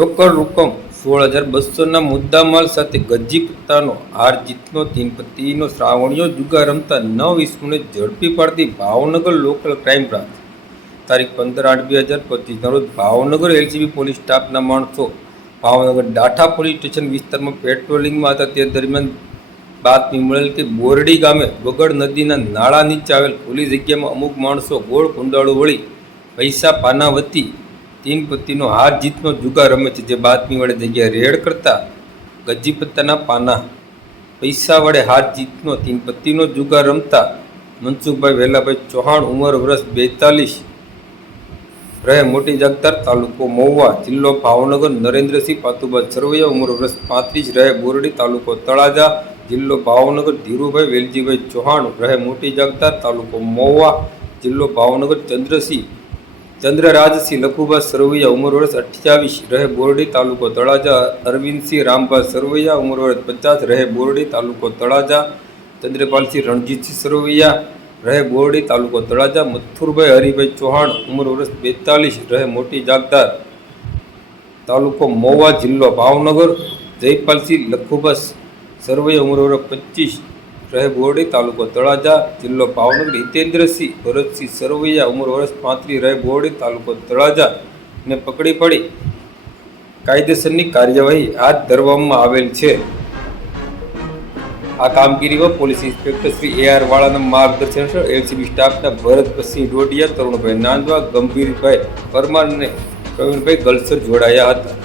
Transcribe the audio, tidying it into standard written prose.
રોકડ રકમ 16,200ના મુદ્દામાલ સાથે ગજી પત્તાનો હાર જીતનો તીનપત્તીનો શ્રાવણીયો જુગાર રમતા 9 ઈસમોને ઝડપી પાડતી ભાવનગર લોકલ ક્રાઇમ બ્રાન્ચ તારીખ 15/8/2025ના રોજ ભાવનગર એલસીબી પોલીસ સ્ટાફના માણસો ભાવનગર ડાઠા પોલીસ સ્ટેશન વિસ્તારમાં પેટ્રોલિંગમાં હતા તે દરમિયાન બાતમી મળેલ કે બોરડી ગામે વગડ નદીના નાળા નીચે આવેલ ખુલ્લી જગ્યામાં અમુક માણસો ગોળ કુંડાળું વળી પૈસા પાના વતી તીનપત્તીનો હાર જીતનો જુગાર રમે છે. જે બાતમી વડે જગ્યાએ રેડ કરતા ગજી પત્તાના પાના પૈસા વડે હાર જીતનો તીનપત્તીનો જુગાર રમતા મનસુખભાઈ વેલાભાઈ ચૌહાણ ઉંમર વર્ષ 42 રહે મોટી જાગતાર તાલુકો મહુવા જિલ્લો ભાવનગર, નરેન્દ્રસિંહ પાતુબા સરવૈયા ઉંમર વર્ષ 35 રહે બોરડી તાલુકો તળાજા જિલ્લો ભાવનગર, ધીરુભાઈ વેલજીભાઈ ચૌહાણ રહે મોટી જાગતાર તાલુકો મહુવા જિલ્લો ભાવનગર, ચંદ્રરાજસિંહ લખુભા સરવૈયા ઉંમર વર્ષ 28 રહે બોરડી તાલુકો તળાજા, અરવિંદસિંહ રામભા સરવૈયા ઉંમર વર્ષ 50 રહે બોરડી તાલુકો તળાજા, ચંદ્રપાલસિંહ રણજીતસિંહ સરવૈયા રહે બોરડી તાલુકો તળાજા, મથુરભાઈ હરિભાઈ ચૌહાણ ઉંમર વર્ષ 42 રહે મોટી જાગતાર તાલુકો મહુવા જિલ્લો ભાવનગર, જયપાલસિંહ લખુભા સરવૈયા ઉંમર વર્ષ 25 રહે બોરડી તાલુકો તળાજા જિલ્લો ભાવનગર, હિતેન્દ્રસિંહ ભરતસિંહ સરવૈયા ઉંમર વર્ષ 35 રહે બોરડી તાલુકો તળાજા ને પકડી પડી કાયદેસરની કાર્યવાહી હાથ ધરવામાં આવેલ છે. આ કામગીરીમાં પોલીસ ઇન્સ્પેક્ટર શ્રી AR વાળાના માર્ગદર્શન હેઠળ એલસીબી સ્ટાફના ભરતસિંહ ડોડિયા, તરુણભાઈ નાંદવા, ગંભીરભાઈ પરમાર અને પ્રવીણભાઈ ગલસર જોડાયા હતા.